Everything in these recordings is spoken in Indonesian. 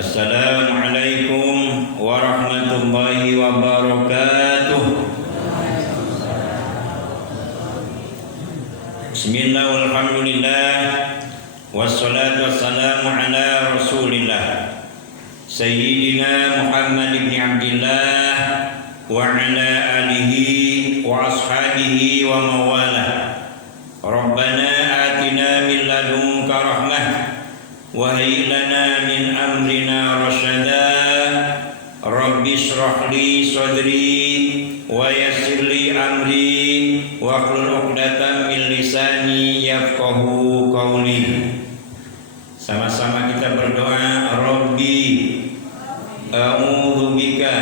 Assalamualaikum warahmatullahi wabarakatuh. Bismillah walhamdulillah wassalatu wassalamu ala rasulillah Sayyidina Muhammad ibn Abdillah wa ala alihi wa ashabihi wa mawalah. Rabbana atina min ladunka rahmah wa hayyi lana min amrina rasyada. Rabbi shrah li sadri wa yassir li amri wa hlul 'uqdatam min lisani yafqahu qawli. Sama-sama kita berdoa, Rabbi a'udzu bika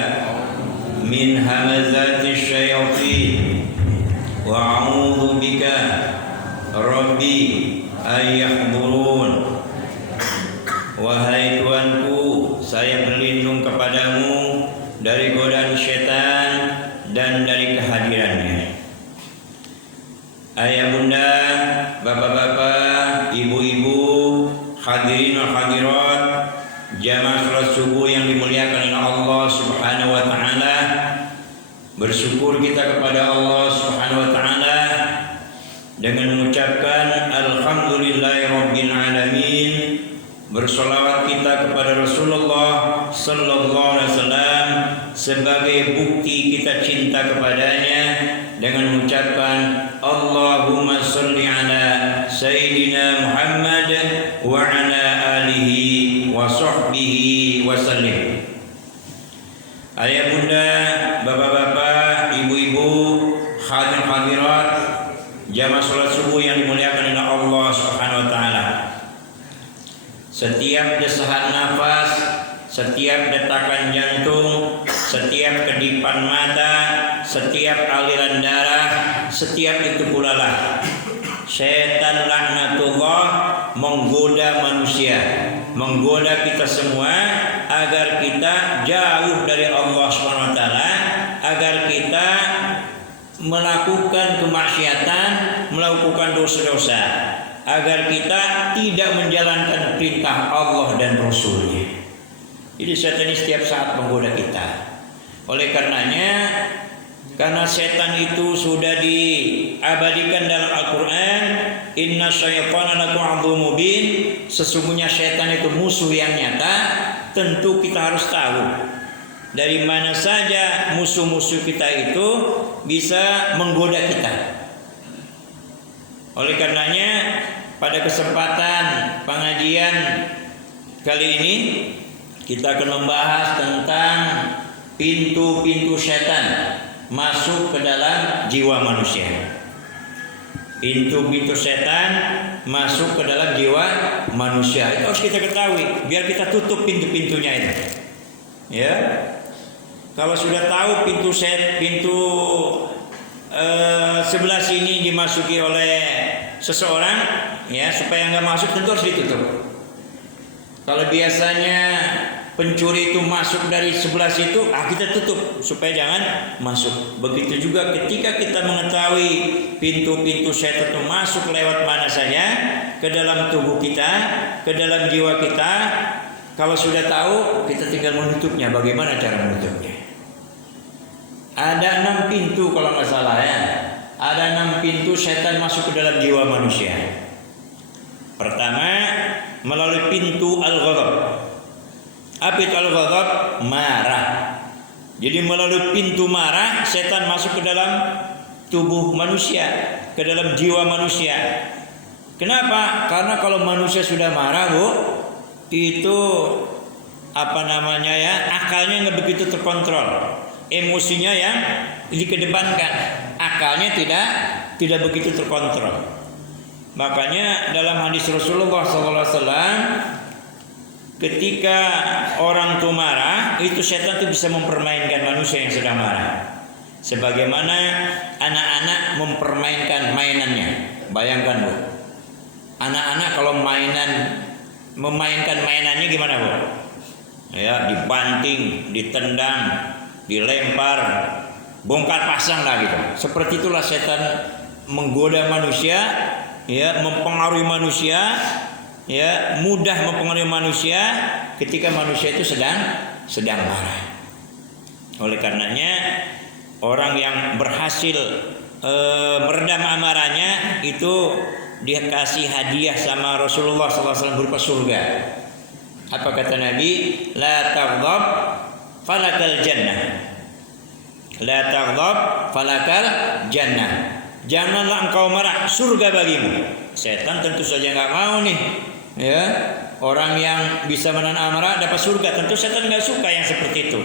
min hamazati syayatin wa a'udzu bika Rabbi ayahdurun. Wahai Tuanku, saya berlindung kepadamu dari godaan syaitan dan dari kehadirannya. Ayah bunda, bapak-bapak, ibu-ibu, hadirin wal hadirat, jamaah salat subuh yang dimuliakan oleh Allah Subhanahu wa taala. Bersyukur kita kepada Allah Subhanahu wa taala dengan mengucapkan alhamdulillahirabbil alamin. Bersolawat kita kepada Rasulullah sallallahu alaihi wasallam sebagai bukti kita cinta kepadanya dengan mengucapkan Allahumma sholli ala sayyidina Muhammad wa ala alihi wa sahbihi wa sallim. Ayah bunda, bapak-bapak, ibu-ibu, hadirin hadirat, jamaah salat subuh yang dimuliakan oleh Allah Subhanahu wa taala. Setiap desahan nafas, setiap detakan jantung, setiap kedipan mata, setiap aliran darah, setiap itu pula lah syaitan laknatullah menggoda manusia, menggoda kita semua agar kita jauh dari Allah Subhanahu wa taala, agar kita melakukan kemaksiatan, melakukan dosa-dosa, agar kita tidak menjalankan perintah Allah dan Rasul-Nya. Jadi setan ini setiap saat menggoda kita. Oleh karenanya, karena setan itu sudah diabadikan dalam Al-Quran, inna syaitana lakum aduwwun mubin, sesungguhnya setan itu musuh yang nyata. Tentu kita harus tahu dari mana saja musuh-musuh kita itu bisa menggoda kita. Oleh karenanya, pada kesempatan pengajian kali ini kita akan membahas tentang pintu-pintu setan masuk ke dalam jiwa manusia. Pintu-pintu setan masuk ke dalam jiwa manusia. Itu harus kita ketahui biar kita tutup pintu-pintunya itu. Ya. Kalau sudah tahu pintu sebelah sini dimasuki oleh seseorang, ya, supaya nggak masuk tentu harus ditutup. Kalau biasanya pencuri itu masuk dari sebelah situ, kita tutup supaya jangan masuk. Begitu juga ketika kita mengetahui pintu-pintu setan itu masuk lewat mana saja ke dalam tubuh kita, ke dalam jiwa kita. Kalau sudah tahu, kita tinggal menutupnya. Bagaimana cara menutupnya? Ada 6 pintu kalau nggak salah, ya. Ada 6 pintu setan masuk ke dalam jiwa manusia. Pertama, melalui pintu al-ghadab. Apa itu al-ghadab? Marah. Jadi melalui pintu marah, setan masuk ke dalam tubuh manusia, ke dalam jiwa manusia. Kenapa? Karena kalau manusia sudah marah, Bu, itu akalnya nggak begitu terkontrol. Emosinya yang dikedepankan, akalnya tidak begitu terkontrol. Makanya dalam hadis Rasulullah SAW, ketika orang itu marah, itu setan itu bisa mempermainkan manusia yang sedang marah. Sebagaimana anak-anak mempermainkan mainannya. Bayangkan, Bu, anak-anak kalau memainkan mainannya gimana, Bu? Ya, dibanting, ditendang, dilempar, bongkar pasang lah gitu. Seperti itulah setan menggoda manusia, ya, mempengaruhi manusia, ya, mudah mempengaruhi manusia ketika manusia itu sedang marah. Oleh karenanya orang yang berhasil meredam amarahnya itu dia kasih hadiah sama Rasulullah SAW berupa surga. Apa kata Nabi? La taghdab falakal jannah. La taghdab falakal jannah. Janganlah engkau marah, surga bagimu. Setan tentu saja nggak mau nih, ya. Orang yang bisa menahan amarah dapat surga, tentu setan nggak suka yang seperti itu.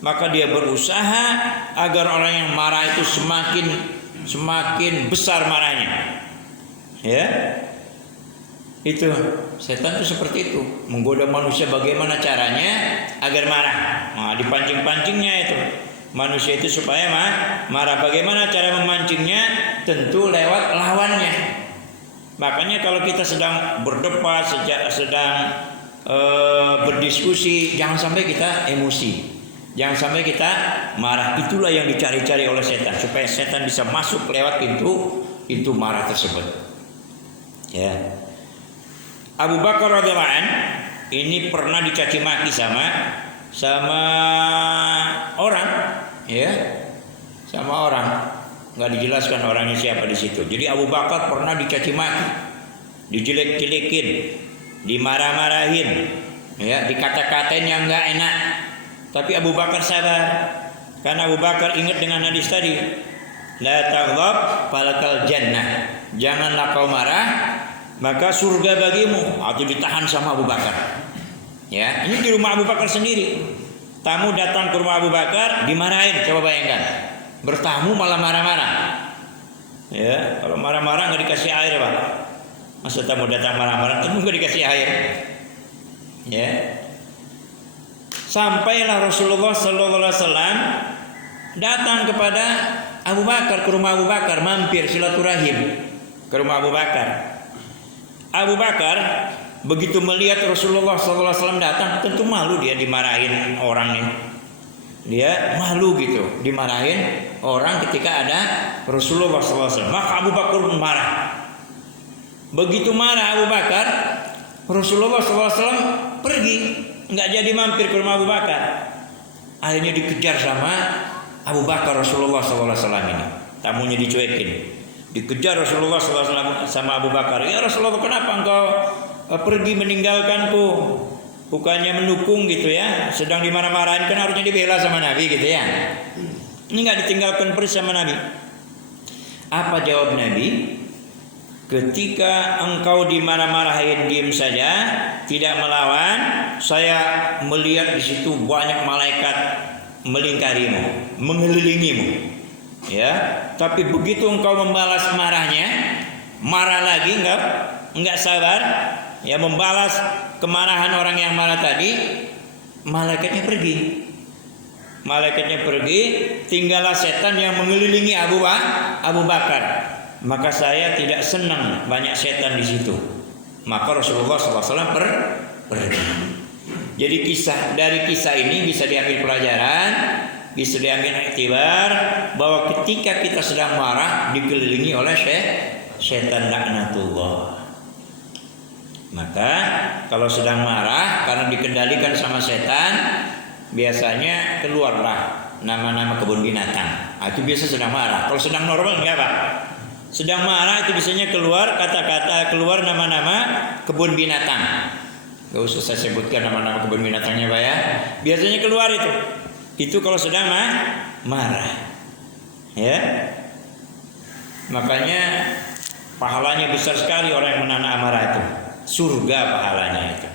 Maka dia berusaha agar orang yang marah itu semakin besar marahnya. Ya. Itu setan itu seperti itu, menggoda manusia bagaimana caranya agar marah. Nah, dipancing-pancingnya itu. Manusia itu supaya marah. Bagaimana cara memancingnya? Tentu lewat lawannya. Makanya kalau kita sedang berdebat, sedang berdiskusi, jangan sampai kita emosi. Jangan sampai kita marah. Itulah yang dicari-cari oleh setan, supaya setan bisa masuk lewat pintu marah tersebut. Ya. Abu Bakar radhiyallahu anhu ini pernah dicaci maki sama orang, ya, sama orang. Nggak dijelaskan orangnya siapa di situ. Jadi Abu Bakar pernah dicaci maki, dijelek-jelekin, dimarah-marahin, ya, dikata-katain yang nggak enak. Tapi Abu Bakar sabar, karena Abu Bakar ingat dengan hadis tadi, la taghdab falakal jannah. Janganlah kau marah, maka surga bagimu. Atau ditahan sama Abu Bakar. Ya, ini di rumah Abu Bakar sendiri. Tamu datang ke rumah Abu Bakar, dimarahin. Coba bayangkan, bertamu malah marah-marah. Ya, kalau marah-marah nggak dikasih air, Pak. Masa tamu datang marah-marah, tentu nggak dikasih air. Ya. Sampailah Rasulullah SAW datang kepada Abu Bakar, ke rumah Abu Bakar, mampir silaturahim ke rumah Abu Bakar. Abu Bakar begitu melihat Rasulullah SAW datang, tentu malu dia dimarahin orang nih. Dia malu gitu, dimarahin orang ketika ada Rasulullah SAW. Maka Abu Bakar pun marah. Begitu marah Abu Bakar, Rasulullah SAW pergi, nggak jadi mampir ke rumah Abu Bakar. Akhirnya dikejar sama Abu Bakar Rasulullah SAW ini. Tamunya dicuekin. Dikejar Rasulullah SAW sama Abu Bakar. Ya Rasulullah, kenapa engkau pergi meninggalkanku? Bukannya mendukung gitu ya. Sedang dimarah-marahin, kan harusnya dibela sama Nabi gitu ya. Ini nggak ditinggalkan pergi sama Nabi. Apa jawab Nabi? Ketika engkau dimarah-marahin diam saja, tidak melawan, saya melihat di situ banyak malaikat melingkarimu, mengelilingimu. Ya, tapi begitu engkau membalas marahnya, marah lagi, enggak sabar, ya, membalas kemarahan orang yang marah tadi, malaikatnya pergi. Malaikatnya pergi, tinggallah setan yang mengelilingi Abu Bakar. Maka saya tidak senang banyak setan di situ. Maka Rasulullah SAW pergi. Jadi dari kisah ini bisa diambil pelajaran, bisa diambil iktibar bahwa ketika kita sedang marah dikelilingi oleh setan laknatullah. Maka kalau sedang marah karena dikendalikan sama setan, biasanya keluarlah nama-nama kebun binatang. Itu biasa sedang marah. Kalau sedang normal enggak, Pak. Sedang marah itu biasanya keluar kata-kata, keluar nama-nama kebun binatang. Gak usah saya sebutkan nama-nama kebun binatangnya, Pak ya. Biasanya keluar itu. Itu kalau sedang marah. Ya. Makanya pahalanya besar sekali orang yang menahan amarah itu. Surga pahalanya itu.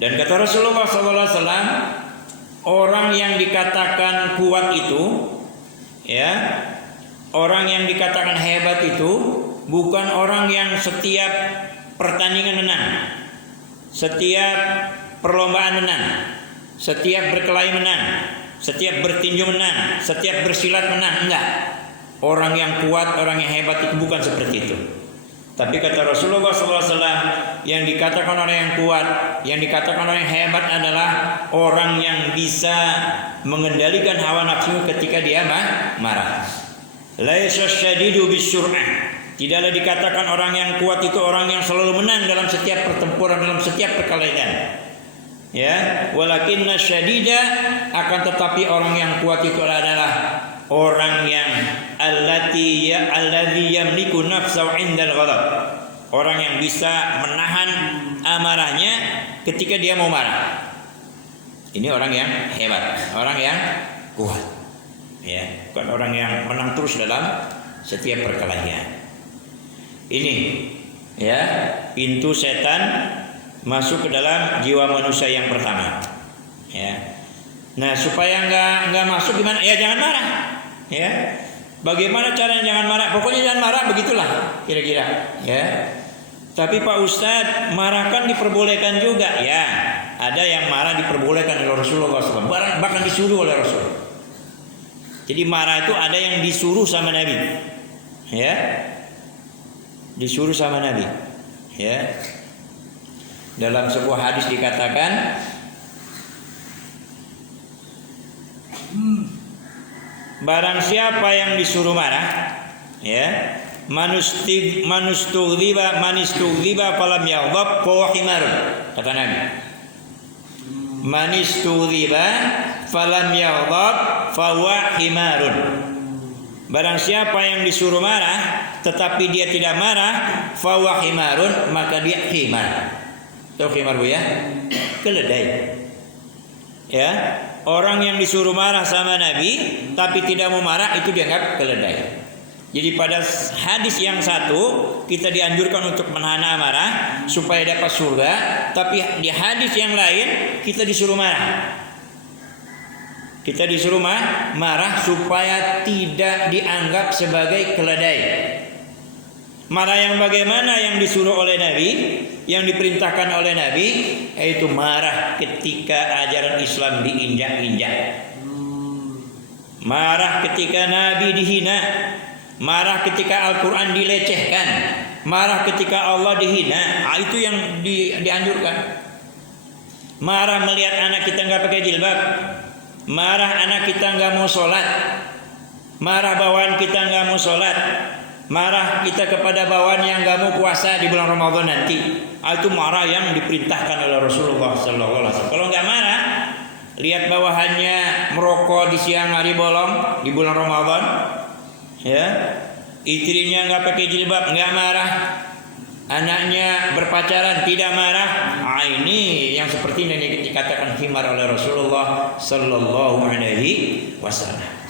Dan kata Rasulullah SAW, orang yang dikatakan kuat itu, ya, orang yang dikatakan hebat itu bukan orang yang setiap pertandingan menang, setiap perlombaan menang, setiap berkelahi menang, setiap bertinju menang, setiap bersilat menang. Enggak. Orang yang kuat, orang yang hebat itu bukan seperti itu. Tapi kata Rasulullah SAW, yang dikatakan orang yang kuat, yang dikatakan orang yang hebat adalah orang yang bisa mengendalikan hawa nafsu ketika dia marah. Laisa syadidu bisur'ah. Tidaklah dikatakan orang yang kuat itu orang yang selalu menang dalam setiap pertempuran, dalam setiap perkelahian. Ya, walakinna syadida, akan tetapi orang yang kuat itu adalah orang yang alladzi yamliku nafsahu 'indal ghadab. Orang yang bisa menahan amarahnya ketika dia mau marah. Ini orang yang hebat, orang yang kuat. Ya, bukan orang yang menang terus dalam setiap perkelahian. Ini ya, pintu setan masuk ke dalam jiwa manusia yang pertama. Ya. Nah, supaya nggak masuk gimana? Ya jangan marah. Ya. Bagaimana caranya jangan marah? Pokoknya jangan marah, begitulah kira-kira. Ya. Tapi Pak Ustadz, marah kan diperbolehkan juga. Ya, ada yang marah diperbolehkan oleh Rasulullah SAW. Bahkan disuruh oleh Rasul. Jadi marah itu ada yang disuruh sama Nabi. Ya. Disuruh sama Nabi. Ya. Dalam sebuah hadis dikatakan barang siapa yang disuruh marah, ya, manistughliba falam yaghdab fa himarun, kata Nabi. Manistughliba falam yaghdab fa himarun. Barang siapa yang disuruh marah tetapi dia tidak marah, fa himarun, maka dia himar. Tahu khimar, Bu, ya? Keledai. Ya, orang yang disuruh marah sama Nabi tapi tidak mau marah itu dianggap keledai. Jadi pada hadis yang satu kita dianjurkan untuk menahan amarah supaya dapat surga, tapi di hadis yang lain kita disuruh marah. Kita disuruh marah supaya tidak dianggap sebagai keledai. Marah yang bagaimana yang disuruh oleh Nabi, yang diperintahkan oleh Nabi, yaitu marah ketika ajaran Islam diinjak-injak. Marah ketika Nabi dihina, marah ketika Al-Quran dilecehkan, marah ketika Allah dihina. Itu yang dianjurkan. Marah melihat anak kita nggak pakai jilbab, marah anak kita nggak mau sholat, marah bawaan kita nggak mau sholat, marah kita kepada bawahan yang nggak mau puasa di bulan Ramadan nanti. Itu marah yang diperintahkan oleh Rasulullah SAW. Kalau nggak marah, lihat bawahannya merokok di siang hari bolong di bulan Ramadan, ya, istrinya nggak pakai jilbab, nggak marah, anaknya berpacaran tidak marah. Ini yang seperti ini dikatakan himar oleh Rasulullah Sallallahu Alaihi Wasallam.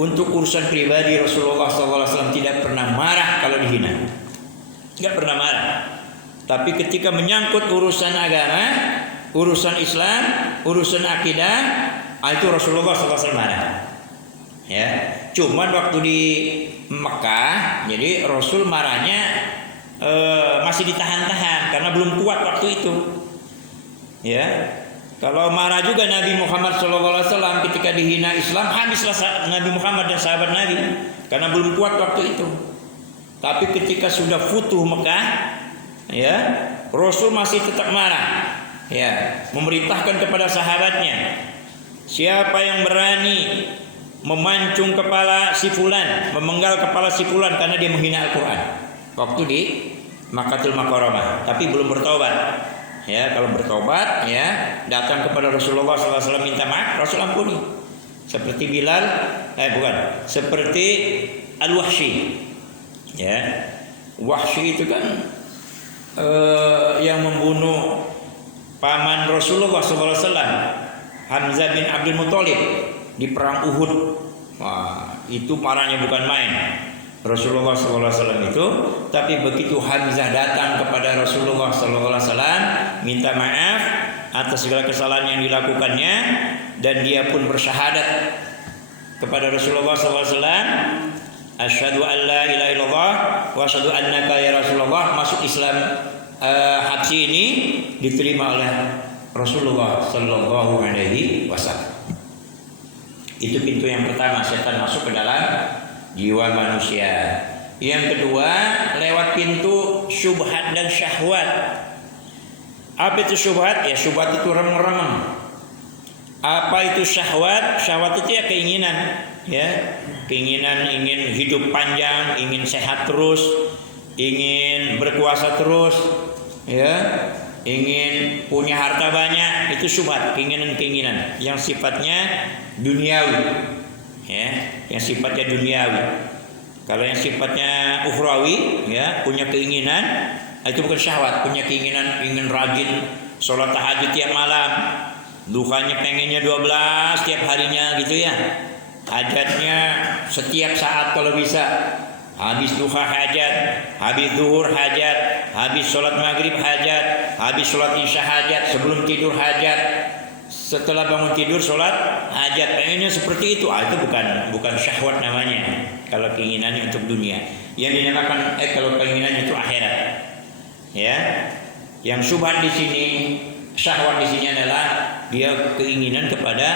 Untuk urusan pribadi Rasulullah SAW tidak pernah marah kalau dihina, nggak pernah marah. Tapi ketika menyangkut urusan agama, urusan Islam, urusan akidah, itu Rasulullah SAW marah. Ya, cuman waktu di Mekah, jadi Rasul marahnya masih ditahan-tahan karena belum kuat waktu itu. Ya. Kalau marah juga Nabi Muhammad SAW ketika dihina Islam, habislah Nabi Muhammad dan sahabat Nabi karena belum kuat waktu itu. Tapi ketika sudah futuh Mekah, ya, Rasul masih tetap marah, ya, memerintahkan kepada sahabatnya, siapa yang berani memancung kepala si fulan, memenggal kepala si fulan karena dia menghina Al-Quran waktu di Makkatul Mukarramah, tapi belum bertobat. Ya, kalau bertobat, ya, datang kepada Rasulullah SAW minta maaf, Rasul ampuni. Seperti Bilal, seperti Al-Wahsy. Ya, Wahsy itu kan yang membunuh paman Rasulullah SAW, Hamzah bin Abdul Muthalib di perang Uhud. Wah, itu marahnya bukan main Rasulullah SAW itu. Tapi begitu Hamzah datang kepada Rasulullah SAW minta maaf atas segala kesalahan yang dilakukannya, dan dia pun bersyahadat kepada Rasulullah SAW, asyhadu an la ilaha illallah wa asyhadu annaka ya Rasulullah. Masuk Islam Habsyi ini diterima oleh Rasulullah Sallallahu Alaihi Wasallam. Itu pintu yang pertama, setan masuk ke dalam jiwa manusia. Yang kedua, lewat pintu syubhat dan syahwat. Apa itu syubhat? Ya, syubhat itu remeng-remeng. Apa itu syahwat? Syahwat itu ya keinginan, ya, keinginan ingin hidup panjang, ingin sehat terus, ingin berkuasa terus, ya, ingin punya harta banyak, itu syubhat, keinginan-keinginan yang sifatnya duniawi, ya, yang sifatnya duniawi. Kalau yang sifatnya ukhrawi, ya, punya keinginan, itu bukan syahwat, punya keinginan, ingin rajin sholat tahajud tiap malam, duhanya pengennya 12 tiap harinya gitu ya, hajatnya setiap saat kalau bisa. Habis duha hajat, habis zuhur hajat, habis sholat maghrib hajat, habis sholat isya hajat, sebelum tidur hajat, setelah bangun tidur sholat hajat. Pengennya seperti itu. Itu bukan syahwat namanya. Kalau keinginannya untuk dunia, yang dinamakan kalau keinginannya itu akhirat. Ya, yang syubhat di sini, syahwat di sini adalah dia keinginan kepada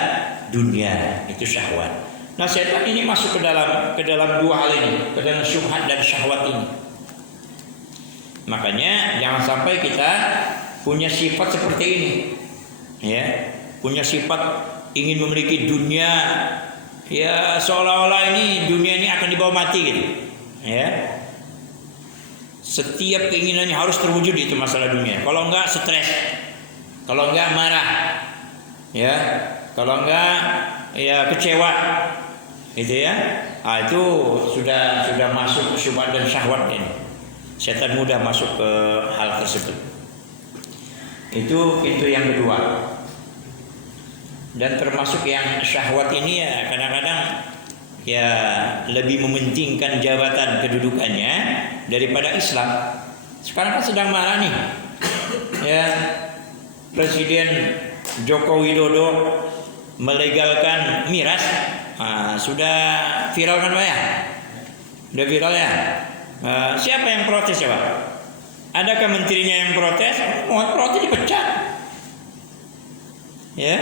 dunia, itu syahwat. Nah, setan ini masuk ke dalam dua hal ini, ke dalam syubhat dan syahwat ini. Makanya jangan sampai kita punya sifat seperti ini, ya, punya sifat ingin memiliki dunia, ya, seolah-olah ini dunia ini akan dibawa mati gitu, ya. Setiap keinginannya harus terwujud, itu masalah dunia. Kalau enggak stres, kalau enggak marah, ya, kalau enggak ya kecewa. Itu ya, itu sudah masuk syubhat dan syahwat ini. Setan mudah masuk ke hal tersebut. Itu pintu yang kedua. Dan termasuk yang syahwat ini ya kadang-kadang ya lebih mementingkan jabatan kedudukannya daripada Islam. Sekarang kan sedang marah nih, ya, Presiden Joko Widodo melegalkan miras. Sudah viral kan Pak ya? Sudah viral ya? Siapa yang protes ya Pak? Adakah menterinya yang protes? Mau protes dipecat. Ya,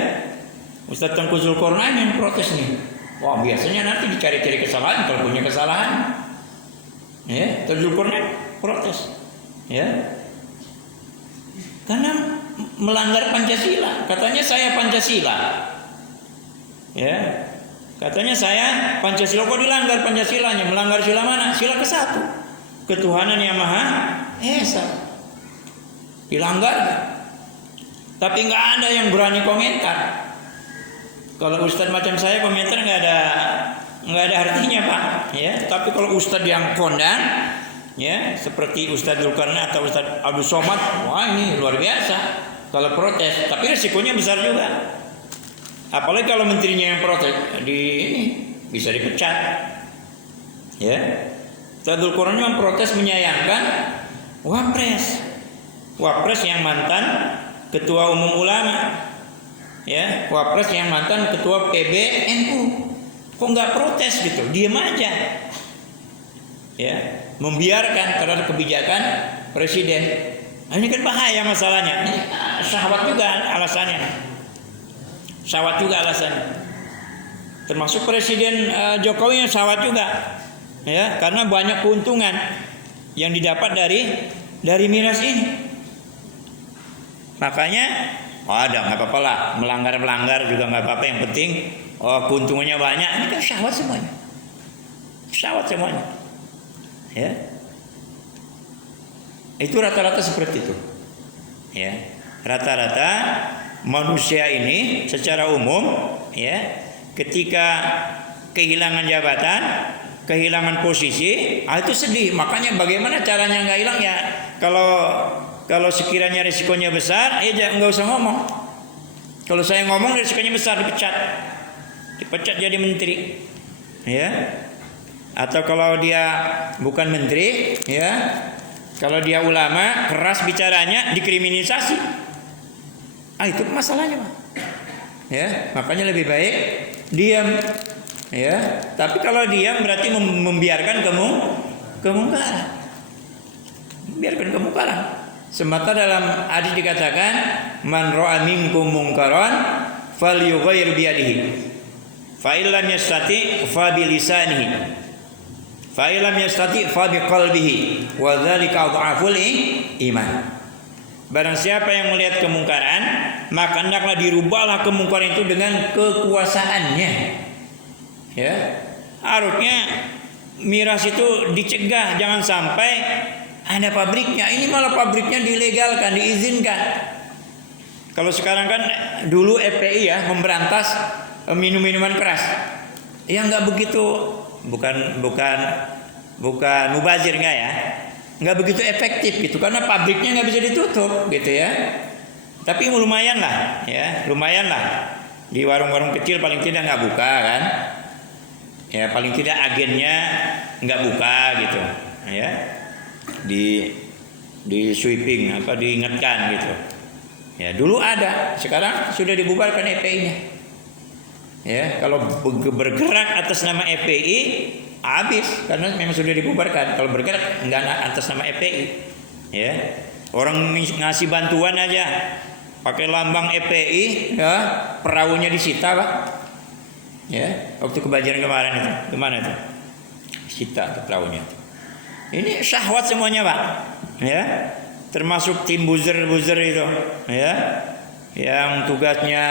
Ustadz Tengku Zulkarnain yang protes nih. Wah, biasanya nanti dicari-cari kesalahan kalau punya kesalahan. Ya, Zulkarnain protes. Ya, karena melanggar Pancasila. Katanya saya Pancasila. Ya, katanya saya Pancasila. Kok dilanggar Pancasilanya? Melanggar sila mana? Sila ke-1, ketuhanan yang Maha Esa. Dilanggar. Tapi nggak ada yang berani komentar. Kalau ustadz macam saya komentar nggak ada artinya Pak. Ya, tapi kalau ustadz yang kondang, ya, seperti Ustadz Zulkarnain atau Ustadz Abdul Somad, wah ini luar biasa kalau protes. Tapi risikonya besar juga. Apalagi kalau menterinya yang protes, bisa dipecat. Ya, Ustadz Zulkarnain yang protes menyayangkan Wapres yang mantan ketua umum ulama, ya, Wapres yang mantan ketua PBNU. Kok nggak protes gitu, diam aja, ya, membiarkan terhadap kebijakan presiden. Ini kan bahaya masalahnya. Ini syahwat juga alasannya. Syahwat juga alasannya. Termasuk Presiden Jokowi yang syahwat juga, ya, karena banyak keuntungan yang didapat dari miras ini. Makanya nggak apa-apa lah, melanggar juga nggak apa-apa. Yang penting keuntungannya banyak. Ini kan syahwat semuanya. Ya, itu rata-rata seperti itu. Ya, rata-rata manusia ini secara umum, ya, ketika kehilangan jabatan, kehilangan posisi, itu sedih. Makanya bagaimana caranya nggak hilang ya? Kalau sekiranya risikonya besar, ya nggak usah ngomong. Kalau saya ngomong risikonya besar, dipecat jadi menteri, ya. Atau kalau dia bukan menteri, ya, kalau dia ulama, keras bicaranya, dikriminalisasi. Itu masalahnya, Pak. Ya, makanya lebih baik diam. Ya, tapi kalau diam berarti membiarkan kemungkaran. Biarkan kemungkaran. Semata dalam hadis dikatakan, man ra'a minkum munkaran falyughayyir bi yadihi. Fa illam yastati fa bi lisanihi. Fa illam yastati fa bi qalbihi. Wa dzalika adhaful iman. Barang siapa yang melihat kemungkaran, maka hendaklah dirubahlah kemungkaran itu dengan kekuasaannya. Ya, harusnya miras itu dicegah, jangan sampai Ada pabriknya, ini malah pabriknya dilegalkan, diizinkan. Kalau sekarang kan dulu FPI ya memberantas minum-minuman keras. Ya nggak begitu, bukan mubazir nggak ya, nggak begitu efektif gitu karena pabriknya nggak bisa ditutup gitu ya. Tapi lumayan lah ya, lumayan lah di warung-warung kecil paling tidak nggak buka kan, ya paling tidak agennya nggak buka gitu ya, di sweeping apa diingatkan gitu. Ya dulu ada, sekarang sudah dibubarkan FPI-nya. Ya kalau bergerak atas nama FPI habis karena memang sudah dibubarkan. Kalau bergerak enggak atas nama FPI, ya orang ngasih bantuan aja pakai lambang FPI, ya perahunya disita pak. Ya waktu kebanjiran kemarin itu, gimana itu? Disita perahunya. Ini syahwat semuanya pak, ya termasuk tim buzzer itu, ya yang tugasnya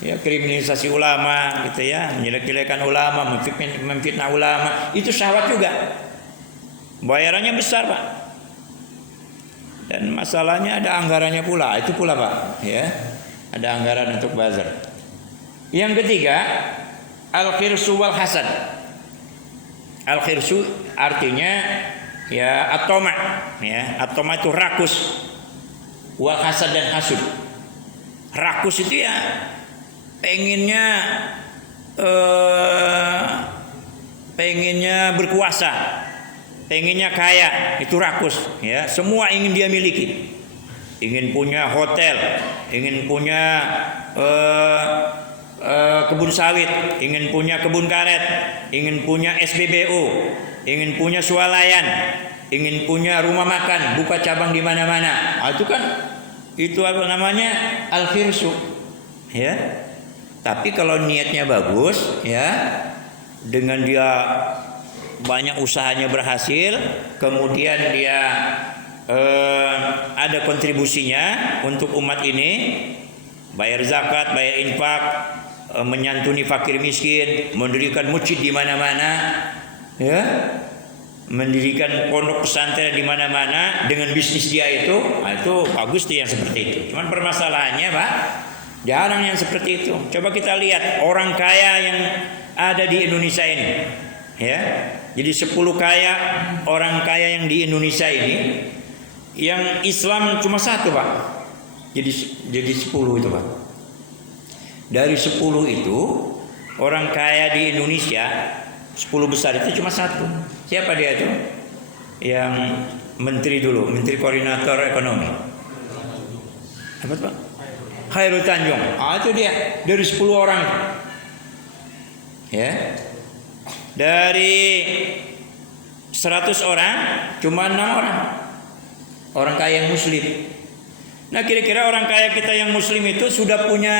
ya kriminalisasi ulama gitu ya, menjelek-jelekan ulama, memfitnah ulama, itu syahwat juga. Bayarannya besar, Pak. Dan masalahnya ada anggarannya pula, itu pula, Pak, ya. Ada anggaran untuk buzzer. Yang ketiga, al-khirsu wal hasad. Al-khirsu artinya ya at-tama, ya. At-tama itu rakus. Wal hasad dan hasud. Rakus itu ya pengennya berkuasa, pengennya kaya, itu rakus ya, semua ingin dia miliki, ingin punya hotel, ingin punya kebun sawit, ingin punya kebun karet, ingin punya SPBU, ingin punya swalayan, ingin punya rumah makan, buka cabang di mana-mana. Itu kan itu apa namanya al-khirsu ya. Tapi kalau niatnya bagus ya, dengan dia banyak usahanya berhasil, kemudian dia ada kontribusinya untuk umat ini, bayar zakat, bayar infak, menyantuni fakir miskin, mendirikan masjid di mana-mana, ya, mendirikan pondok pesantren di mana-mana dengan bisnis dia itu, nah itu bagus tuh yang seperti itu. Cuman permasalahannya Pak, jarang yang seperti itu. Coba kita lihat orang kaya yang ada di Indonesia ini, ya. Jadi 10 orang kaya yang di Indonesia ini, yang Islam cuma 1 Pak. Jadi 10 itu Pak. Dari 10 itu orang kaya di Indonesia 10 besar itu cuma 1. Siapa dia itu? Yang menteri dulu, menteri koordinator ekonomi. Apa Pak? Khairul Tanjung. Itu dia dari 10 orang. Ya. Dari 100 orang cuma 6 orang. Orang kaya yang muslim. Nah, kira-kira orang kaya kita yang muslim itu sudah punya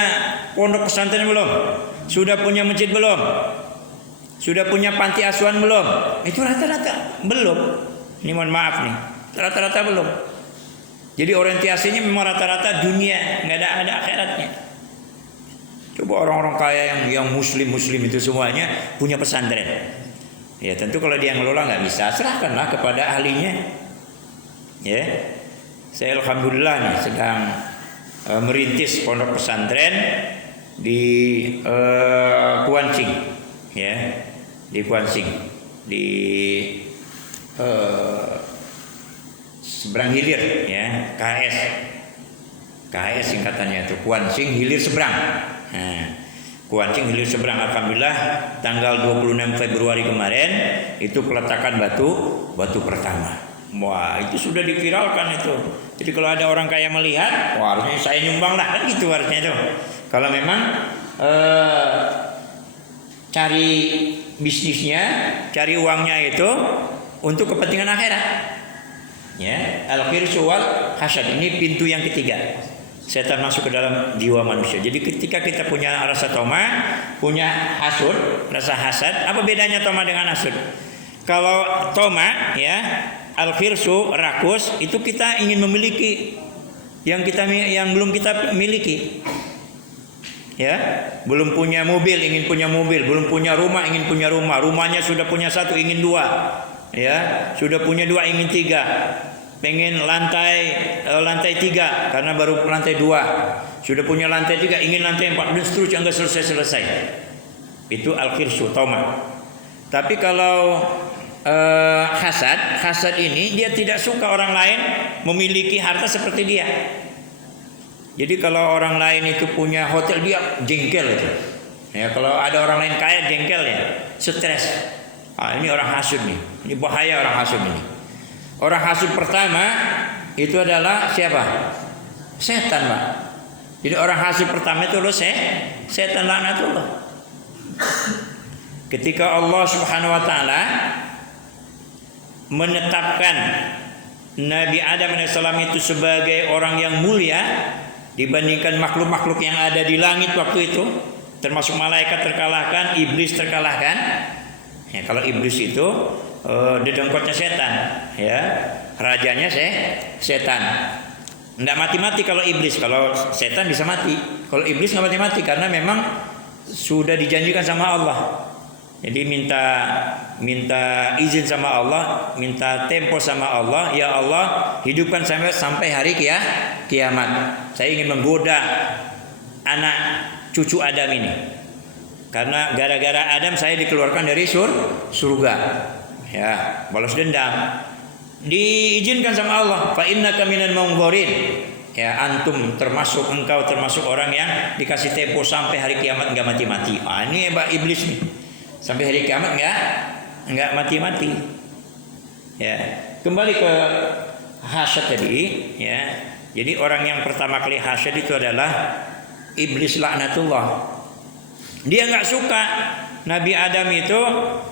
pondok pesantren belum? Sudah punya masjid belum? Sudah punya panti asuhan belum? Itu rata-rata belum. Ini mohon maaf nih. Rata-rata belum. Jadi orientasinya memang rata-rata dunia, nggak ada akhiratnya. Coba orang-orang kaya yang muslim itu semuanya punya pesantren. Ya tentu kalau dia ngelola nggak bisa, serahkanlah kepada ahlinya. Ya, saya alhamdulillah nih sedang merintis pondok pesantren di Kuansing, ya, di Kuansing, di seberang hilir ya, KS singkatannya itu, Kuansing Hilir Seberang. Nah, Kuansing Hilir Seberang, alhamdulillah tanggal 26 Februari kemarin itu peletakan batu pertama. Wah, itu sudah diviralkan itu. Jadi kalau ada orang kaya melihat, wah harusnya saya nyumbang lah, kan gitu harusnya itu. Kalau memang cari bisnisnya, cari uangnya itu untuk kepentingan akhirat. Ya, al-khirsu wal hasad, ini pintu yang ketiga. Setan masuk ke dalam jiwa manusia. Jadi ketika kita punya rasa toma, punya hasud, rasa hasad, apa bedanya toma dengan hasud? Kalau toma ya, al-khirsu rakus, itu kita ingin memiliki yang belum kita miliki. Ya, belum punya mobil, ingin punya mobil, belum punya rumah, ingin punya rumah. Rumahnya sudah punya 1, ingin 2. Ya, sudah punya 2, ingin 3. pengen lantai 3 karena baru lantai 2. Sudah punya lantai 3, ingin lantai 4 dan seterusnya, enggak selesai. Itu al-khirsu, tamak. Tapi kalau hasad ini dia tidak suka orang lain memiliki harta seperti dia. Jadi kalau orang lain itu punya hotel, dia jengkel itu. Ya, kalau ada orang lain kaya jengkel ya, stres. Ini orang hasud nih. Ini bahaya orang hasud ini. Orang hasud pertama itu adalah siapa? Setan, Pak. Jadi orang hasud pertama itu setan, laknatullah. Ketika Allah Subhanahu wa taala menetapkan Nabi Adam alaihissalam itu sebagai orang yang mulia dibandingkan makhluk-makhluk yang ada di langit waktu itu, termasuk malaikat terkalahkan, iblis terkalahkan. Ya, kalau iblis itu dedengkotnya setan, ya, rajanya setan. Nggak mati-mati kalau iblis, kalau setan bisa mati. Kalau iblis nggak mati-mati karena memang sudah dijanjikan sama Allah. Jadi minta izin sama Allah, minta tempo sama Allah, ya Allah hidupkan sampai hari kiamat. Saya ingin menggoda anak cucu Adam ini. Karena gara-gara Adam saya dikeluarkan dari surga. Ya, balas dendam. Diizinkan sama Allah, fa innaka minal munzirin. Ya, engkau termasuk orang yang dikasih tempo sampai hari kiamat enggak mati-mati. Ini hebat iblis nih. Sampai hari kiamat enggak mati-mati. Ya, kembali ke hasad tadi, ya. Jadi orang yang pertama kali hasad itu adalah iblis laknatullah. Dia enggak suka Nabi Adam itu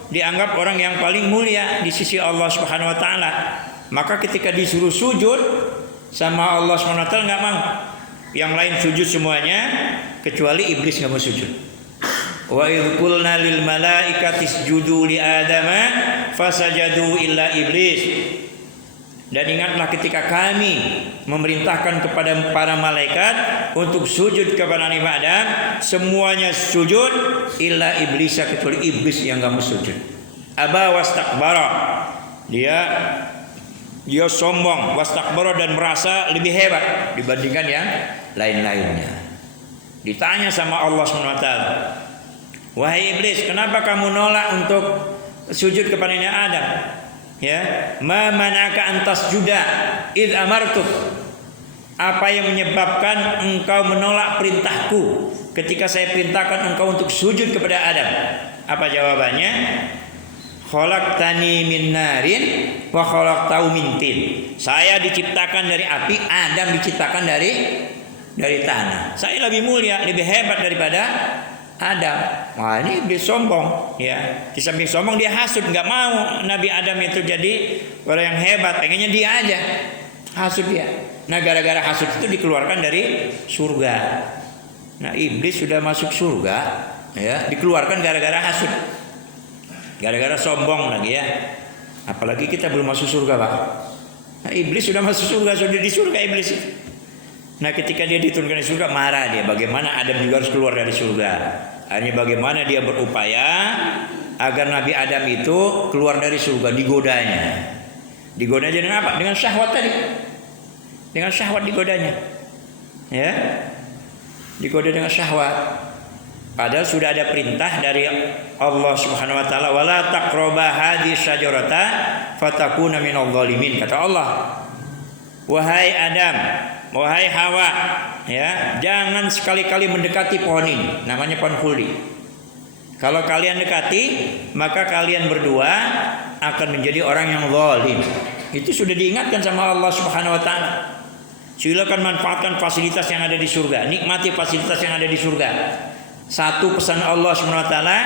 dianggap orang yang paling mulia di sisi Allah Subhanahu wa taala. Maka ketika disuruh sujud sama Allah Subhanahu wa taala enggak mau. Yang lain sujud semuanya kecuali iblis enggak mau sujud. Wa idh qulna lil malaikati isjudu li adama fasajadu illa iblis. Dan ingatlah ketika kami memerintahkan kepada para malaikat untuk sujud kepada Nabi Adam, semuanya sujud illa iblis, kecuali iblis yang enggak mau sujud. Aba wastakbara. Dia sombong, wastakbara, dan merasa lebih hebat dibandingkan yang lain-lainnya. Ditanya sama Allah Subhanahu wa taala, wahai iblis, kenapa kamu nolak untuk sujud kepada Nabi Adam? Ya, ma manaka antas juda id amartuk. Apa yang menyebabkan engkau menolak perintahku ketika saya perintahkan engkau untuk sujud kepada Adam? Apa jawabannya? Khalaqtani min narin wa khalaqtahu min tin. Saya diciptakan dari api, Adam diciptakan dari tanah. Saya lebih mulia, lebih hebat daripada Adam. Wah, ini iblis sombong, ya. Di samping sombong dia hasud, nggak mau Nabi Adam itu jadi orang yang hebat, pengennya dia aja. Hasud dia. Nah, gara-gara hasud itu dikeluarkan dari surga. Nah, iblis sudah masuk surga, ya, dikeluarkan gara-gara hasud. Gara-gara sombong lagi, ya. Apalagi kita belum masuk surga, Pak. Nah, iblis sudah masuk surga, sudah di surga iblis. Nah, ketika dia diturunkan di surga, marah dia. Bagaimana Adam juga harus keluar dari surga? Akhirnya bagaimana dia berupaya agar Nabi Adam itu keluar dari surga, digodanya. Digodanya dengan apa? Dengan syahwat tadi. Dengan syahwat digodanya. Ya. Digoda dengan syahwat. Padahal sudah ada perintah dari Allah Subhanahu wa taala, wala taqraba hadhihi syajarata fatakuna minadh dhalimin. Kata Allah, wahai Adam, wahai Hawa, ya, jangan sekali-kali mendekati pohon ini, namanya pohon khuldi. Kalau kalian dekati, maka kalian berdua akan menjadi orang yang zalim. Itu sudah diingatkan sama Allah Subhanahu wa taala. Silakan manfaatkan fasilitas yang ada di surga, nikmati fasilitas yang ada di surga. Satu pesan Allah Subhanahu wa taala,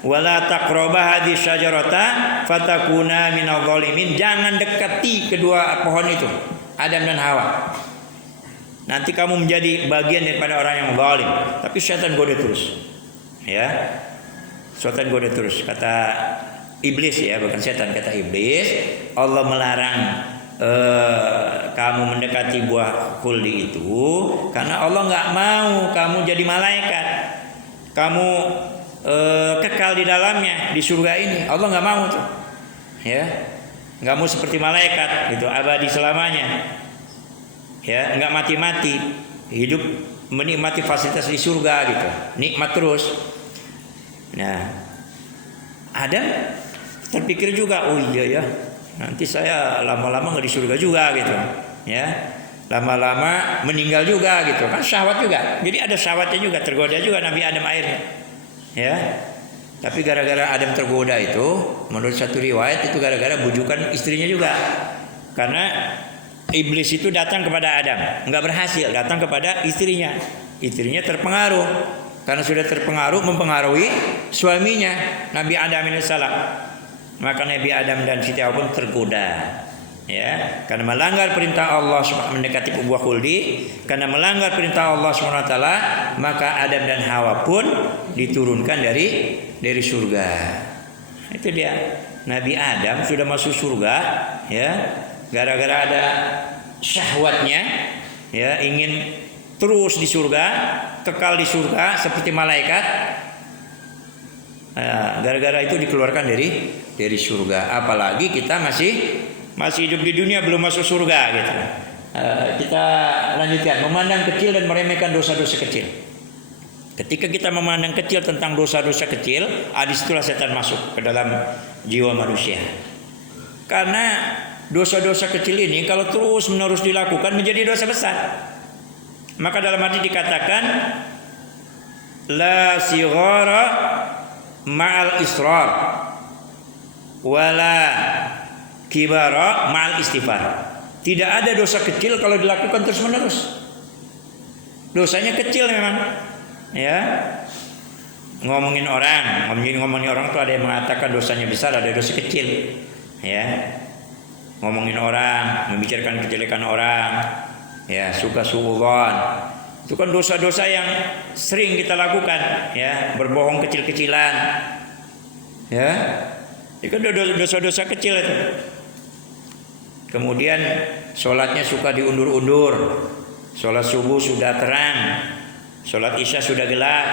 wala taqraba hadhihi syajarata fatakuna minadh dhalimin. Jangan dekati kedua pohon itu, Adam dan Hawa. Nanti kamu menjadi bagian daripada orang yang zalim. Tapi syaitan goda terus. Ya. Syaitan goda terus. Kata iblis, ya, bukan setan, kata iblis, Allah melarang kamu mendekati buah khuldi itu karena Allah enggak mau kamu jadi malaikat. Kamu kekal di dalamnya di surga ini. Allah enggak mau tuh. Ya. Nggak mau seperti malaikat, itu abadi selamanya. Ya, nggak mati-mati, hidup menikmati fasilitas di surga gitu, nikmat terus. Nah, Adam terpikir juga, oh iya ya, nanti saya lama-lama nggak di surga juga gitu, ya, lama-lama meninggal juga gitu, kan syahwat juga. Jadi ada syahwatnya juga, tergoda juga Nabi Adam akhirnya, ya. Tapi gara-gara Adam tergoda itu, menurut satu riwayat itu gara-gara bujukan istrinya juga, karena iblis itu datang kepada Adam, nggak berhasil, datang kepada istrinya. Istrinya terpengaruh, karena sudah terpengaruh mempengaruhi suaminya Nabi Adam alaihissalam. Maka Nabi Adam dan Siti Hawa pun tergoda, ya, karena melanggar perintah Allah mendekati buah khuldi, karena melanggar perintah Allah SWT, maka Adam dan Hawa pun diturunkan dari surga. Itu dia, Nabi Adam sudah masuk surga, ya, gara-gara ada syahwatnya, ya, ingin terus di surga, kekal di surga seperti malaikat. Nah, gara-gara itu dikeluarkan dari surga. Apalagi kita masih hidup di dunia belum masuk surga gitu. Kita lanjutkan, memandang kecil dan meremehkan dosa-dosa kecil. Ketika kita memandang kecil tentang dosa-dosa kecil, disitulah setan masuk ke dalam jiwa manusia. Karena dosa-dosa kecil ini kalau terus menerus dilakukan menjadi dosa besar. Maka dalam hadis dikatakan la sighara ma'al israr wala kibara ma'al istighfar. Tidak ada dosa kecil kalau dilakukan terus-menerus. Dosanya kecil memang, ya. Ngomongin orang itu ada yang mengatakan dosanya besar, ada dosa kecil, ya. Ngomongin orang, membicarakan kejelekan orang, ya, suka suudzon. Itu kan dosa-dosa yang sering kita lakukan, ya, berbohong kecil-kecilan, ya, itu kan dosa-dosa kecil itu. Kemudian sholatnya suka diundur-undur, sholat subuh sudah terang, sholat isya sudah gelap.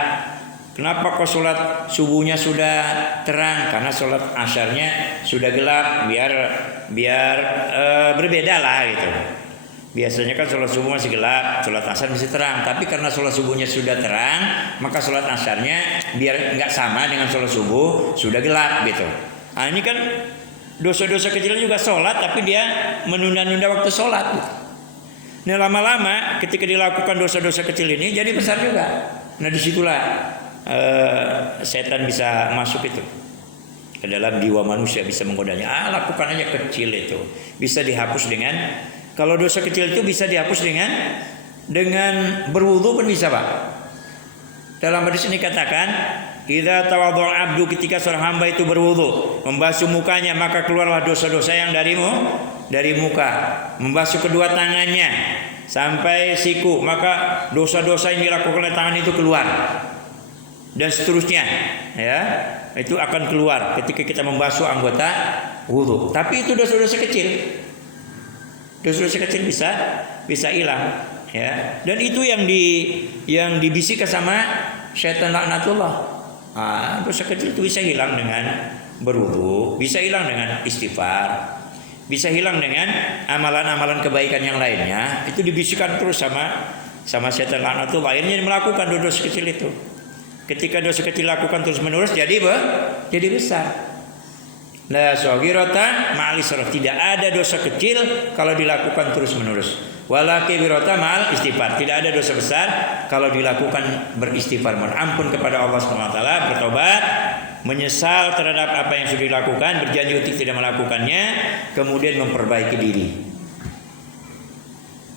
Kenapa kok sholat subuhnya sudah terang? Karena sholat asyarnya sudah gelap, biar berbeda lah gitu. Biasanya kan sholat subuh masih gelap, sholat asar masih terang. Tapi karena sholat subuhnya sudah terang, maka sholat asarnya biar nggak sama dengan sholat subuh sudah gelap gitu. Nah, ini kan dosa-dosa kecil juga sholat, tapi dia menunda-nunda waktu sholat. Gitu. Nah, lama-lama ketika dilakukan dosa-dosa kecil ini jadi besar juga. Nah, disitulah setan bisa masuk itu ke dalam jiwa manusia, bisa menggodanya. Lakukan aja kecil itu, bisa dihapus dengan. Kalau dosa kecil itu bisa dihapus dengan berwudu pun bisa, Pak. Dalam hadis ini katakan, idza tawadha'a 'abdu, ketika seorang hamba itu berwudu, membasuh mukanya, maka keluarlah dosa-dosa yang dari muka. Membasuh kedua tangannya sampai siku, maka dosa-dosa yang dilakukan oleh tangan itu keluar. Dan seterusnya, ya. Itu akan keluar ketika kita membasuh anggota wudu. Tapi itu dosa-dosa kecil. Dosa-dosa kecil bisa hilang, ya. Dan itu yang dibisikkan sama syaitan laknatullah. Dosa kecil itu bisa hilang dengan berwudu, bisa hilang dengan istighfar, bisa hilang dengan amalan-amalan kebaikan yang lainnya. Itu dibisikkan terus sama syaitan laknatullah. Akhirnya melakukan dosa kecil itu. Ketika dosa kecil lakukan terus-menerus jadi besar. La saghirata ma'al israr, tidak ada dosa kecil kalau dilakukan terus-menerus. Wala kabirata ma'al istighfar, tidak ada dosa besar kalau dilakukan beristighfar, berampun kepada Allah Subhanahu wa taala, bertobat, menyesal terhadap apa yang sudah dilakukan, berjanji untuk tidak melakukannya, kemudian memperbaiki diri.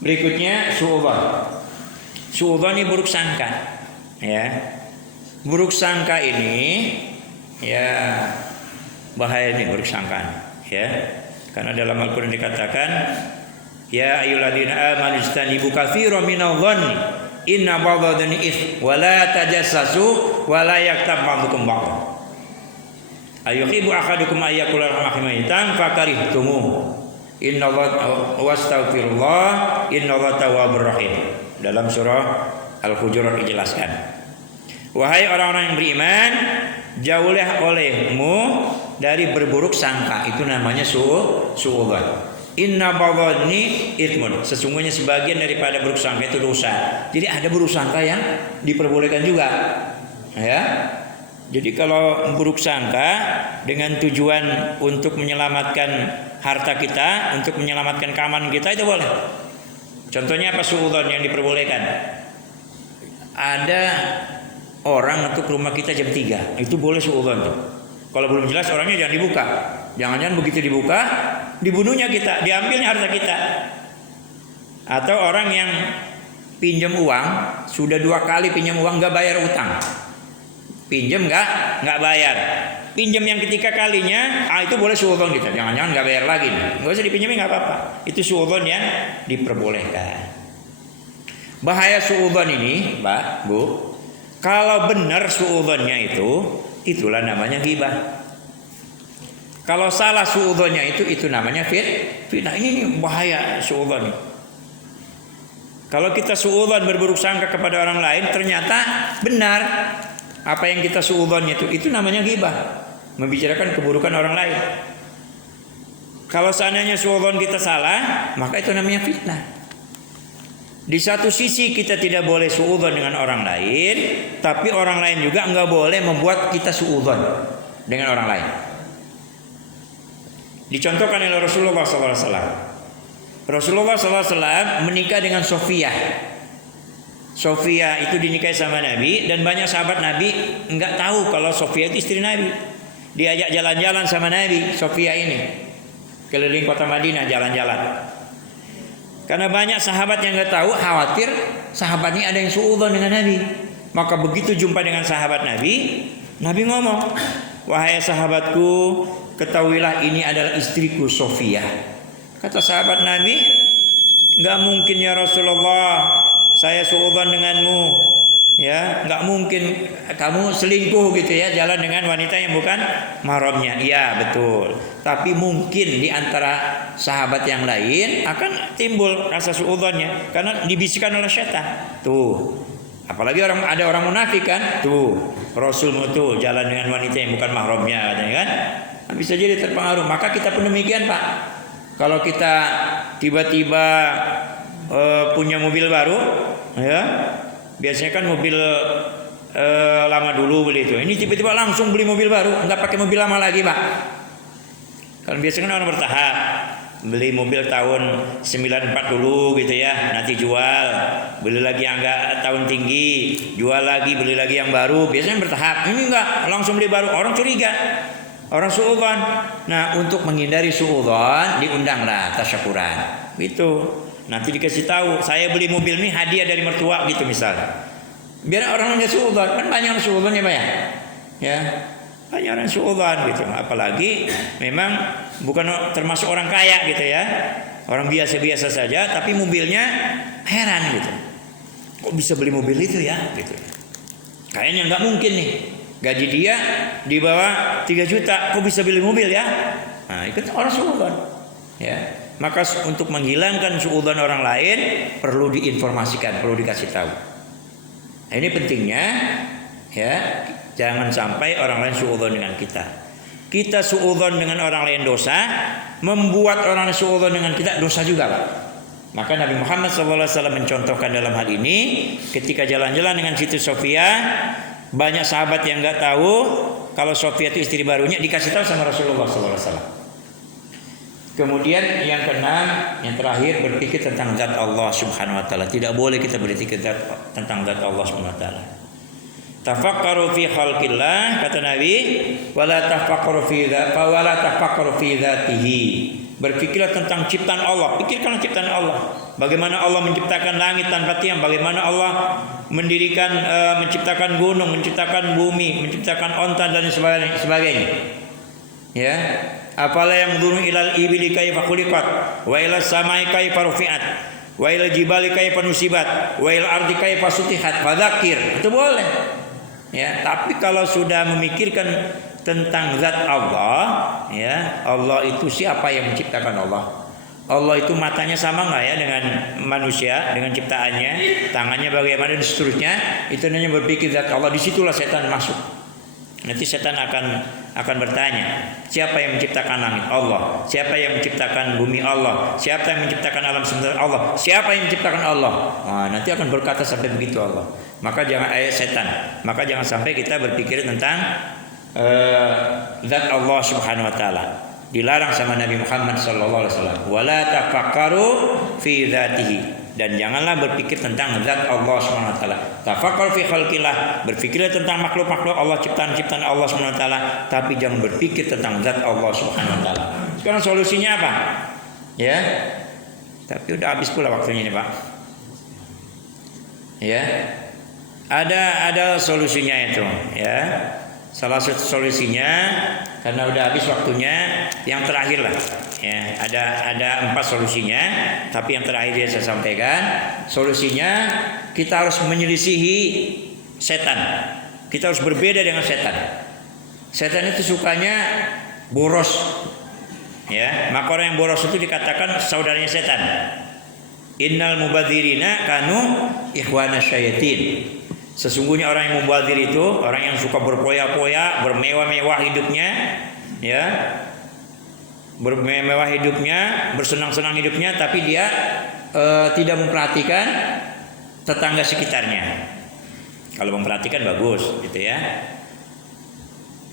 Berikutnya suudzon. Suudzon ini buruk sangka, ya. Buruk sangka ini, ya, bahaya ini buruk sangka, ya. Karena dalam Al-Qur'an dikatakan, ya ayyuhalladzina amanu istanibu katsiran minadh-dhanni inna ba'dadh-dhanni its wa la tajassasu wa la yaktab ba'dukum ba'dhan. Ayuhibbu ahadukum ayyakula rahimatan fakarihtumu. Innallaha wastaghfirullah innallaha tawwabur rahim. Dalam surah Al-Hujurat dijelaskan. Wahai orang-orang yang beriman, jauhlah olehmu dari berburuk sangka. Itu namanya su'udzon. Inna ba'dhanni itsmun. Sesungguhnya sebagian daripada buruk sangka itu dosa. Jadi ada buruk sangka yang diperbolehkan juga. Ya. Jadi kalau buruk sangka dengan tujuan untuk menyelamatkan harta kita, untuk menyelamatkan keamanan kita, itu boleh. Contohnya apa suudzon yang diperbolehkan? Ada orang untuk rumah kita jam 3, itu boleh suudzon tuh. Kalau belum jelas orangnya jangan dibuka. Jangan-jangan begitu dibuka, dibunuhnya kita, diambilnya harta kita. Atau orang yang pinjam uang, sudah 2 kali pinjam uang nggak bayar utang. Pinjam nggak bayar. Pinjam yang ketiga kalinya, itu boleh suudzon kita. Jangan-jangan nggak bayar lagi nih. Nggak usah dipinjemin, nggak apa-apa. Itu suudzon yang diperbolehkan. Bahaya suudzon ini, Mbak, Bu. Kalau benar suudzonnya itulah namanya ghibah. Kalau salah suudzonnya itu namanya fitnah. Ini bahaya suudzon. Kalau kita suudzon berburuk sangka kepada orang lain, ternyata benar apa yang kita suudzonnya itu namanya ghibah, membicarakan keburukan orang lain. Kalau seandainya suudzon kita salah, maka itu namanya fitnah. Di satu sisi kita tidak boleh suudzon dengan orang lain, tapi orang lain juga enggak boleh membuat kita suudzon dengan orang lain. Dicontohkan oleh Rasulullah SAW. Rasulullah SAW menikah dengan Sofia. Sofia itu dinikahi sama Nabi, dan banyak sahabat Nabi enggak tahu kalau Sofia itu istri Nabi. Diajak jalan-jalan sama Nabi, Sofia ini keliling kota Madinah jalan-jalan. Karena banyak sahabat yang enggak tahu, khawatir sahabat ini ada yang suudzon dengan Nabi. Maka begitu jumpa dengan sahabat Nabi, Nabi ngomong, "Wahai sahabatku, ketahuilah ini adalah istriku Sofia." Kata sahabat Nabi, "Enggak mungkin ya Rasulullah, saya suudzon denganmu. Ya, enggak mungkin kamu selingkuh gitu ya, jalan dengan wanita yang bukan mahramnya." Iya, betul. Tapi mungkin di antara sahabat yang lain akan timbul rasa suudzonnya karena dibisikkan oleh setan. Tuh. Apalagi ada orang munafik kan? Tuh, Rasulmu tuh jalan dengan wanita yang bukan mahramnya katanya kan? Bisa jadi terpengaruh. Maka kita pun demikian, Pak. Kalau kita tiba-tiba punya mobil baru, ya, biasanya kan mobil lama dulu beli itu. Ini tiba-tiba langsung beli mobil baru, nggak pakai mobil lama lagi, Pak. Kalau biasanya kan orang bertahap, beli mobil tahun 94 dulu gitu ya, nanti jual, beli lagi yang enggak tahun tinggi, jual lagi, beli lagi yang baru. Biasanya bertahap. Ini enggak, langsung beli baru, orang curiga. Orang suudzon. Nah, untuk menghindari suudzon, diundanglah tasyakuran. Gitu. Nanti dikasih tahu, saya beli mobil ini hadiah dari mertua gitu misalnya. Biar orang enggak suudzon. Kan banyak orang suudzon ya, Pak ya. Ya. Banyak orang suudzon gitu. Apalagi memang bukan termasuk orang kaya gitu ya. Orang biasa-biasa saja tapi mobilnya heran gitu. Kok bisa beli mobil itu ya gitu. Kayaknya enggak mungkin nih. Gaji dia di bawah 3 juta, kok bisa beli mobil ya? Nah, itu orang suudzon. Ya. Maka untuk menghilangkan suudzon orang lain perlu diinformasikan, perlu dikasih tahu. Nah, ini pentingnya ya, jangan sampai orang lain suudzon dengan kita. Kita suudzon dengan orang lain dosa, membuat orang lain suudzon dengan kita dosa juga, Pak. Maka Nabi Muhammad SAW mencontohkan dalam hal ini ketika jalan-jalan dengan Siti Sofia. Banyak sahabat yang nggak tahu kalau Sofia itu istri barunya, dikasih tahu sama Rasulullah SAW. Kemudian yang keenam, yang terakhir, berpikir tentang zat Allah Subhanahu Wa Taala. Tidak boleh kita berpikir tentang zat Allah Subhanahu Wa Taala. Tafakkaru fi khalqillah, kata Nabi, wala tafakkaru fi dzatihi. Berpikirlah tentang ciptaan Allah, pikirkanlah ciptaan Allah. Bagaimana Allah menciptakan langit tanpa tiang, bagaimana Allah mendirikan, menciptakan gunung, menciptakan bumi, menciptakan onta dan sebagainya. Ya, apalah yang dulu ilal ibili kaifa khuliqat, wa ilal samai kaifa rufi'at, wa ilal jibali kaifa nusibat, wa ilal ardi kaifa sutihat. Fadzakir, itu boleh. Ya, tapi kalau sudah memikirkan tentang zat Allah, ya, Allah itu siapa yang menciptakan Allah? Allah itu matanya sama nggak ya dengan manusia, dengan ciptaannya, tangannya bagaimana dan seterusnya. Itu hanya berpikir zat Allah. Disitulah setan masuk. Nanti setan akan akan bertanya, siapa yang menciptakan langit? Allah. Siapa yang menciptakan bumi? Allah. Siapa yang menciptakan alam semesta? Allah. Siapa yang menciptakan Allah? Nah, nanti akan berkata sampai begitu Allah. Maka jangan setan. Maka jangan sampai kita berpikir tentang zat Allah Subhanahu wa taala. Dilarang sama Nabi Muhammad sallallahu alaihi wasallam. Wala tafakkaru fi dzatihi. Dan janganlah berpikir tentang zat Allah Subhanahu wa taala. Tafakkur fi khalqillah, berpikirlah tentang makhluk-makhluk Allah, ciptaan-ciptaan Allah Subhanahu wa taala, tapi jangan berpikir tentang zat Allah Subhanahu wa taala. Sekarang solusinya apa? Ya. Tapi udah habis pula waktunya ini, Pak. Ya. Ada solusinya itu, ya. Salah satu solusinya karena udah habis waktunya, yang terakhir lah. Ya, ada 4 solusinya, tapi yang terakhir dia saya sampaikan. Solusinya kita harus menyelisihi setan. Kita harus berbeda dengan setan. Setan itu sukanya boros. Ya, maka orang yang boros itu dikatakan saudaranya setan. Innal mubadzirina kanu ikhwana syayatin. Sesungguhnya orang yang mubadzir itu orang yang suka berpoya-poya, bermewah-mewah hidupnya, ya. Bermewah hidupnya, bersenang-senang hidupnya, tapi dia tidak memperhatikan tetangga sekitarnya. Kalau memperhatikan bagus, gitu ya.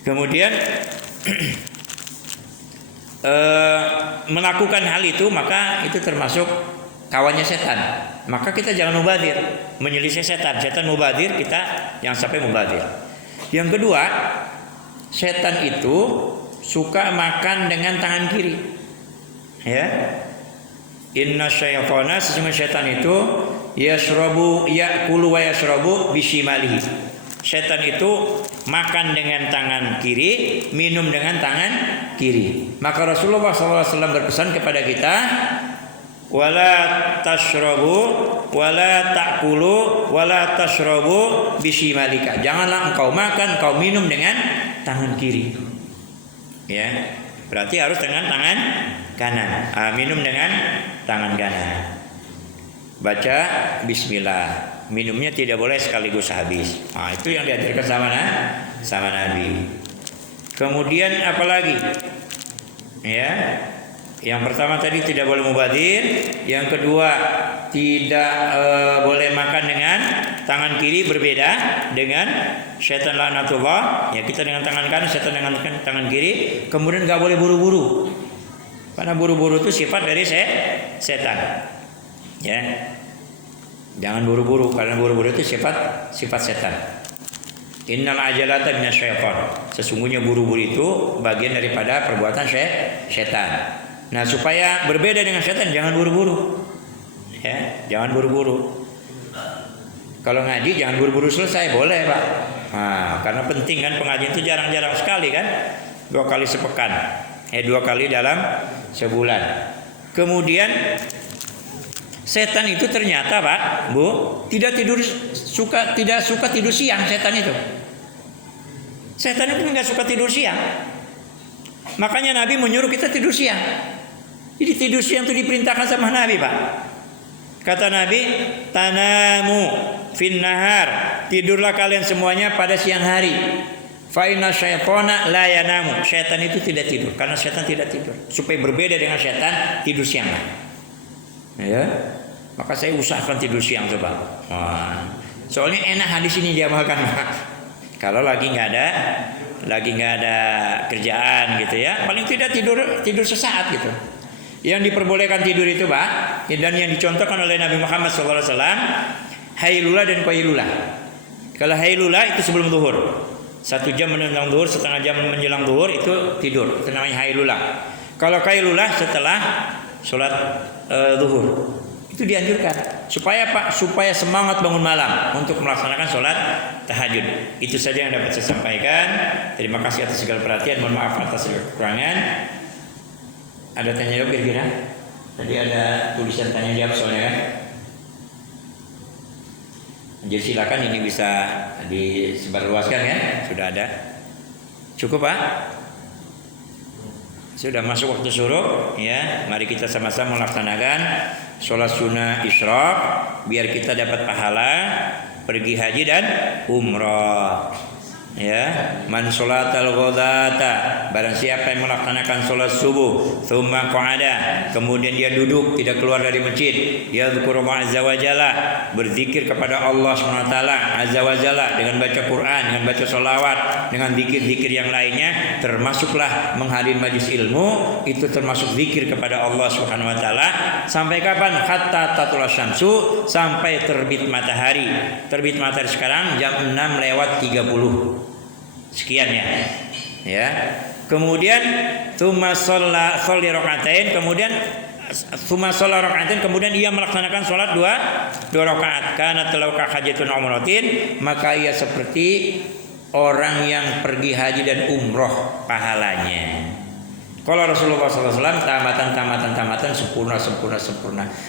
Kemudian melakukan hal itu, maka itu termasuk kawannya setan. Maka kita jangan mubadir, menyelisih setan. Setan mubadir, kita jangan sampai mubadir. Yang kedua, setan itu suka makan dengan tangan kiri. Ya. Inna syaitana, sesungguhnya setan itu ya'kulu wa yashrabu bishimalihi. Setan itu makan dengan tangan kiri, minum dengan tangan kiri. Maka Rasulullah SAW berpesan kepada kita, wala tashrabu wala ta'kulu wala tashrabu bishimalika. Janganlah engkau makan, engkau minum dengan tangan kiri. Ya, berarti harus dengan tangan kanan. Minum dengan tangan kanan. Baca bismillah. Minumnya tidak boleh sekaligus habis. Itu yang diajarkan sama Nabi. Kemudian apalagi? Ya. Yang pertama tadi tidak boleh mubadir, yang kedua tidak boleh makan dengan tangan kiri, berbeda dengan setan laknatullah. Ya, kita dengan tangan kanan, setan dengan tangan kiri. Kemudian nggak boleh buru-buru, karena buru-buru itu sifat dari setan. Ya, jangan buru-buru, karena buru-buru itu sifat setan. Innal ajalata minasyaiton. Sesungguhnya buru-buru itu bagian daripada perbuatan setan. Nah, supaya berbeda dengan setan, jangan buru-buru. Ya, jangan buru-buru. Kalau ngaji jangan buru-buru selesai, boleh, Pak. Karena penting kan, pengajian itu jarang-jarang sekali kan. 2 kali sepekan. 2 kali dalam sebulan. Kemudian setan itu ternyata, Pak, Bu, tidak suka tidur siang setan itu. Setan itu enggak suka tidur siang. Makanya Nabi menyuruh kita tidur siang. Jadi tidur siang itu diperintahkan sama Nabi, Pak. Kata Nabi, tanamu fin nahar, tidurlah kalian semuanya pada siang hari. Fa inna syaitana la yanamu. Setan itu tidak tidur, karena setan tidak tidur. Supaya berbeda dengan setan, tidur siang. Ya. Maka saya usahakan tidur siang coba. Soalnya enak hadis ini diamalkan, Pak. Kalau lagi nggak ada kerjaan gitu ya, paling tidak tidur sesaat gitu. Yang diperbolehkan tidur itu, Pak, dan yang dicontohkan oleh Nabi Muhammad SAW, hailullah dan qailulah. Kalau hailullah itu sebelum zuhur, 1 jam menjelang zuhur, setengah jam menjelang zuhur itu tidur, itu namanya hailullah. Kalau qailulah setelah sholat zuhur, itu dianjurkan. Supaya Pak, supaya semangat bangun malam untuk melaksanakan sholat tahajud. Itu saja yang dapat saya sampaikan. Terima kasih atas segala perhatian. Mohon maaf atas segala kekurangan. Ada tanya jawab kira-kira? Tadi ada tulisan tanya jawab soalnya kan. Jadi silakan, ini bisa disebarluaskan ya. Sudah ada. Cukup, Pak? Sudah masuk waktu syuruk ya. Mari kita sama-sama melaksanakan sholat sunnah isyraq biar kita dapat pahala pergi haji dan umrah. Ya, man sholatal ghadata, barang siapa yang melaksanakan sholat subuh, tsumma qa'ada, kemudian dia duduk tidak keluar dari masjid, ya dzikrullaha azza wa jalla, berzikir kepada Allah Subhanahu wa taala azza wa jalla dengan baca Quran, dengan baca sholawat, dengan zikir-zikir yang lainnya, termasuklah menghadiri majelis ilmu, itu termasuk zikir kepada Allah Subhanahu wa taala. Sampai kapan? Hatta tatul syamsu, sampai terbit matahari. Terbit matahari sekarang jam 6:30 sekian ya. Kemudian tsumma sholli rakaatain, kemudian tsumma shalla rakaatain, kemudian ia melaksanakan salat dua rakaat. Kana talauka hajatun umratin, maka ia seperti orang yang pergi haji dan umroh pahalanya. Kalau Rasulullah SAW tamatan sempurna.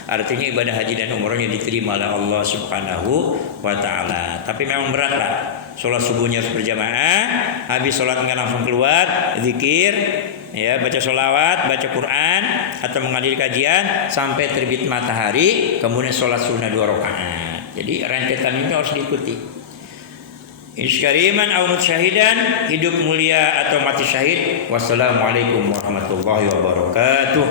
Artinya ibadah haji dan umrohnya diterima oleh Allah Subhanahu wa taala. Tapi memang berat Pak. Sholat subuhnya harus berjamaah, habis sholat nggak langsung keluar, zikir, ya baca sholawat, baca Quran atau menghadiri kajian sampai terbit matahari, kemudian sholat sunnah 2 rakaat. Jadi rentetan ini harus diikuti. Isyariman au syahidan, hidup mulia atau mati syahid. Wassalamualaikum warahmatullahi wabarakatuh.